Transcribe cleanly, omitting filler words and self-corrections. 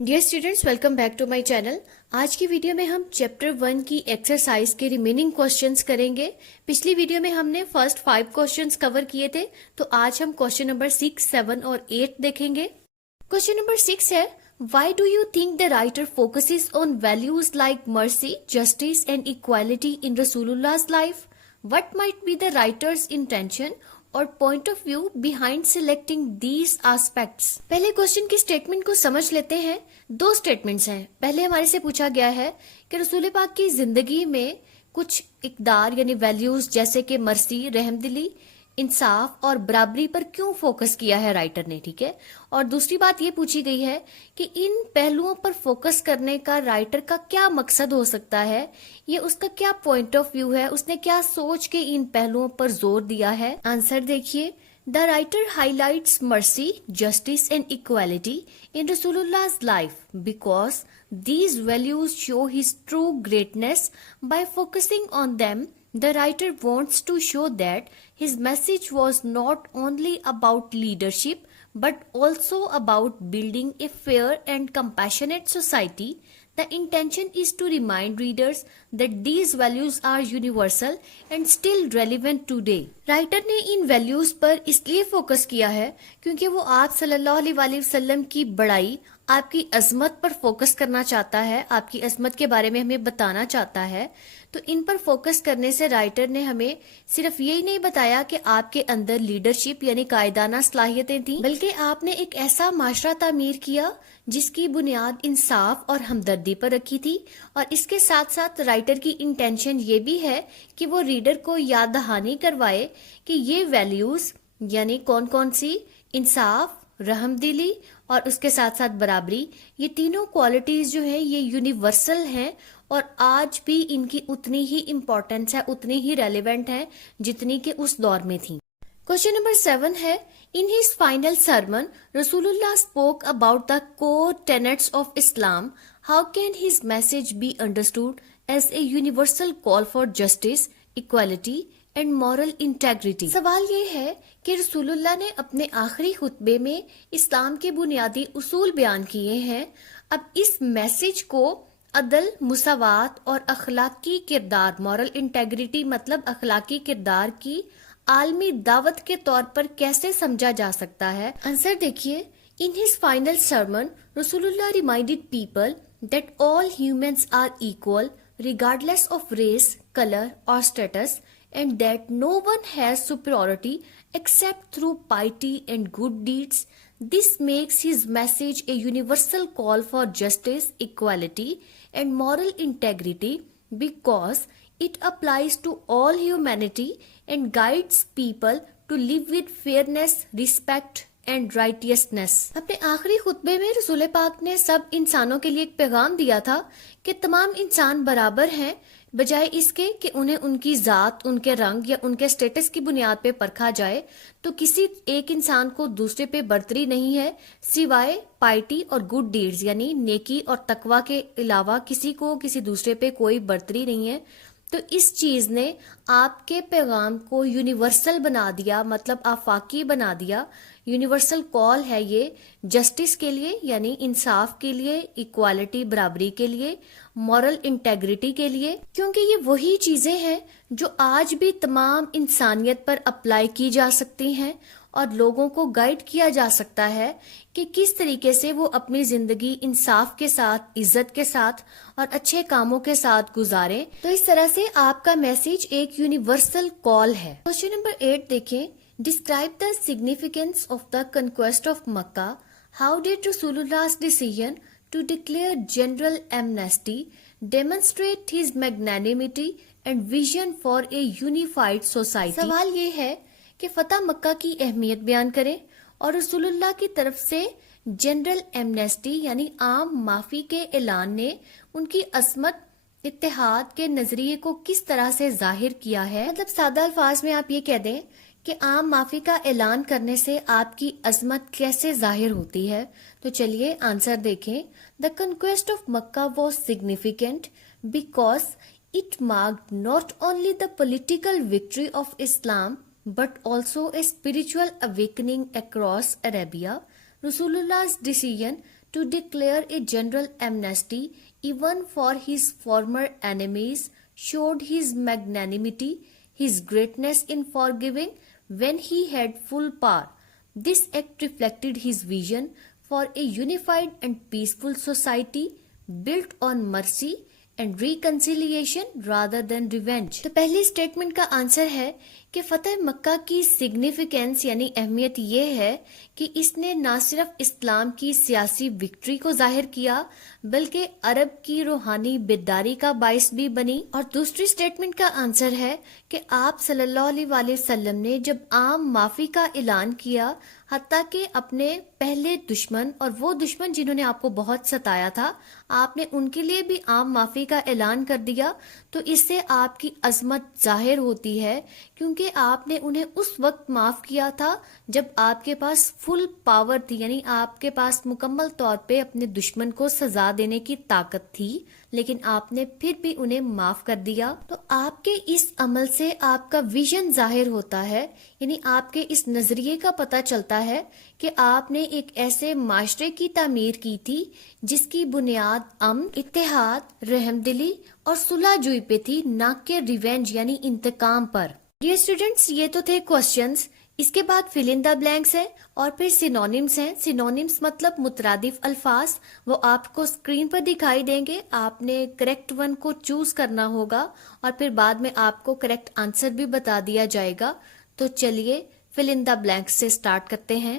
Dear students, welcome back to my channel. आज की video में हम चैप्टर 1 की एक्सरसाइज के रिमेनिंग क्वेश्चंस करेंगे। पिछली वीडियो में हमने फर्स्ट 5 क्वेश्चंस कवर किए थे, तो आज हम क्वेश्चन नंबर 6, 7 और 8 देखेंगे। क्वेश्चन नंबर 6 है, why do you think the writer focuses on values like mercy, justice and equality in रसूलुल्लाह's life? What might be the writer's intention और point of view behind selecting these aspects? पहले question की statement को समझ लेते हैं। दो statements हैं। पहले हमारे से पूछा गया है कि रसूल पाक की जिंदगी में कुछ इकदार यानी वैल्यूज जैसे कि मर्सी, रहमदिली, इंसाफ और बराबरी पर क्यों फोकस किया है राइटर ने, ठीक है। और दूसरी बात ये पूछी गई है कि इन पहलुओं पर फोकस करने का राइटर का क्या मकसद हो सकता है, ये उसका क्या पॉइंट ऑफ व्यू है, उसने क्या सोच के इन पहलुओं पर जोर दिया है। आंसर देखिए, the writer highlights mercy, justice and equality in Rasulullah's life because these values show his true greatness. By focusing on them, the writer wants to show that his message was not only about leadership but also about building a fair and compassionate society. The intention is to remind readers that these values are universal and still relevant today. Writer ने इन values पर इसलिए focus किया है क्योंकि वो आप सल्लल्लाहु अलैहि वसल्लम की बड़ाई, आपकी अजमत पर फोकस करना चाहता है, आपकी अजमत के बारे में हमें बताना चाहता है। तो इन पर फोकस करने से राइटर ने हमें सिर्फ यही नहीं बताया कि आपके अंदर लीडरशिप यानी कायदाना सलाहियतें थी, बल्कि आपने एक ऐसा माशरा तामीर किया जिसकी बुनियाद इंसाफ और हमदर्दी पर रखी थी। और इसके साथ साथ राइटर की इंटेंशन ये भी है कि वो रीडर को याद दहानी करवाए कि ये वैल्यूज यानी कौन कौन सी, इंसाफ, रहमदिली और उसके साथ साथ बराबरी, ये तीनों क्वालिटीज जो है ये यूनिवर्सल हैं और आज भी इनकी उतनी ही इम्पोर्टेंस है, उतनी ही रेलेवेंट है जितनी कि उस दौर में थी। क्वेश्चन नंबर 7 है, इन हिज फाइनल सरमन रसूलुल्लाह spoke about the core tenets of Islam. How can his message be understood as a universal call for justice, equality and moral integrity? सवाल ये है कि रसूलुल्लाह ने अपने आखिरी खुतबे में इस्लाम के बुनियादी उसूल बयान किए हैं। अब इस मैसेज को अदल, मुसावात और अखलाकी किरदार, मॉरल इंटेग्रिटी मतलब अखलाकी किरदार की आलमी दावत के तौर पर कैसे समझा जा सकता है? आंसर देखिए, इन हिज फाइनल सरमन रसूलुल्लाह reminded people that all humans are equal regardless of race, color or status, and that no one has superiority except through piety and good deeds. This makes his message a universal call for justice, equality and moral integrity because it applies to all humanity and guides people to live with fairness, respect and righteousness. अपने आखिरी खुतबे में रसूल पाक ने सब इंसानों के लिए एक पैगाम दिया था कि तमाम इंसान बराबर हैं, बजाय इसके कि उन्हें उनकी जात, उनके रंग या उनके स्टेटस की बुनियाद पे परखा जाए। तो किसी एक इंसान को दूसरे पे बर्तरी नहीं है, सिवाय पाइटी और गुड डीड्स यानी नेकी और तकवा के अलावा किसी को किसी दूसरे पे कोई बर्तरी नहीं है। तो इस चीज ने आपके पैगाम को यूनिवर्सल बना दिया, मतलब आफाकी बना दिया। यूनिवर्सल कॉल है ये जस्टिस के लिए यानी इंसाफ के लिए, इक्वालिटी बराबरी के लिए, मॉरल इंटेग्रिटी के लिए, क्योंकि ये वही चीजें हैं जो आज भी तमाम इंसानियत पर अप्लाई की जा सकती हैं और लोगों को गाइड किया जा सकता है कि किस तरीके से वो अपनी जिंदगी इंसाफ के साथ, इज्जत के साथ और अच्छे कामों के साथ गुजारें। तो इस तरह से आपका मैसेज एक यूनिवर्सल कॉल है। क्वेश्चन नंबर 8 देखें, describe the significance of the conquest of Mecca. How did रसूलुल्लाह's decision to declare general amnesty demonstrate his magnanimity and vision for a unified society? सवाल ये है कि फतह मक्का की अहमियत बयान करें और रसूलुल्लाह की तरफ से जनरल एमनेस्टी यानी आम माफी के ऐलान ने उनकी अजमत, इत्तेहाद के नजरिए को किस तरह से जाहिर किया है। मतलब सादा अल्फाज में आप ये कह दें कि आम माफी का ऐलान करने से आपकी अजमत कैसे जाहिर होती है। तो चलिए आंसर देखें। The conquest of Mecca was significant because it marked not only the political victory of Islam but also a spiritual awakening across Arabia. Rasulullah's decision to declare a general amnesty even for his former enemies showed his magnanimity, his greatness in forgiving when he had full power. This act reflected his vision for a unified and peaceful society built on mercy and reconciliation rather than revenge. تو پہلی statement کا answer ہے کہ فتح مکہ کی significance یعنی اہمیت یہ ہے کہ اس نے نہ صرف اسلام کی سیاسی وکٹری کو ظاہر کیا بلکہ عرب کی روحانی بیداری کا باعث بھی بنی. اور دوسری اسٹیٹمنٹ کا آنسر ہے کہ آپ صلی اللہ علیہ وآلہ وسلم نے جب عام معافی کا اعلان کیا حتیٰ کہ اپنے پہلے دشمن اور وہ دشمن جنہوں نے آپ کو بہت ستایا تھا آپ نے ان کے لیے بھی عام معافی کا اعلان کر دیا، تو اس سے آپ کی عظمت ظاہر ہوتی ہے کیونکہ آپ نے انہیں اس وقت معاف کیا تھا جب آپ کے پاس فل پاور تھی، یعنی آپ کے پاس مکمل طور پہ اپنے دشمن کو سزا دینے کی طاقت تھی، لیکن آپ نے پھر بھی انہیں معاف کر دیا. تو آپ کے اس عمل سے آپ کا ویژن ظاہر ہوتا ہے، یعنی آپ کے اس نظریے کا پتہ چلتا ہے کہ آپ نے ایک ایسے معاشرے کی تعمیر کی تھی جس کی بنیاد امن، اتحاد، رحم دلی اور صلح جوئی پہ تھی، نہ کہ ریونج یعنی انتقام پر. ڈیئر اسٹوڈینٹس، یہ تو تھے کوسچنز. اس کے بعد فل ان دا بلینکس ہے اور پھر سینونیمز ہیں. سینونیمز مطلب مترادف الفاظ، وہ آپ کو اسکرین پر دکھائی دیں گے. آپ نے کریکٹ ون کو چوز کرنا ہوگا اور پھر بعد میں آپ کو کریکٹ آنسر بھی بتا دیا جائے گا. تو چلیے فل ان دا بلینکس سے سٹارٹ کرتے ہیں.